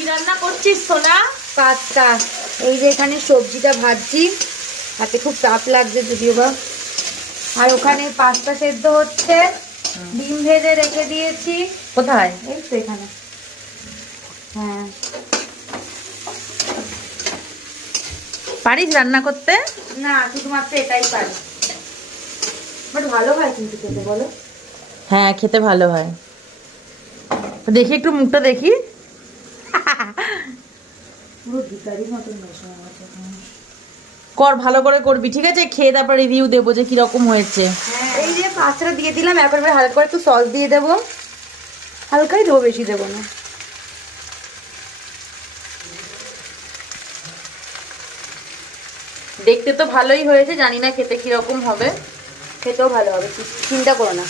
কি রান্না করছিস সোনা? পাস্তা। এই যে এখানে সবজিটা ভাজছি, হাতে খুব চাপ লাগছে যদিও বা। আর ওখানে পাস্তা সেদ্ধ হচ্ছে, ডিম ভেজে রেখে দিয়েছি। কোথায়? এই তো এখানে। হ্যাঁ। পারিস রান্না করতে? না, শুধুমাত্র এটাই পারি। বাট ভালো হয় কিন্তু খেতে, বলো? হ্যাঁ, খেতে ভালো হয়। দেখি একটু মুখটা দেখি। পুরো ভিখারির মতন বসে আছে। কর, ভালো করে করবি, ঠিক আছে? খেয়ে তারপর রিভিউ দেবো যে কিরকম হয়েছে। এই যে পাস্তাটা দিয়ে দিলাম, এখন হালকা করে একটু সস দিয়ে দেবো। হালকাই দেবো, বেশি দেবো না। দেখতে তো ভালোই হয়েছে, জানি না খেতে কিরকম হবে। খেতেও ভালো হবে, চিন্তা করো না।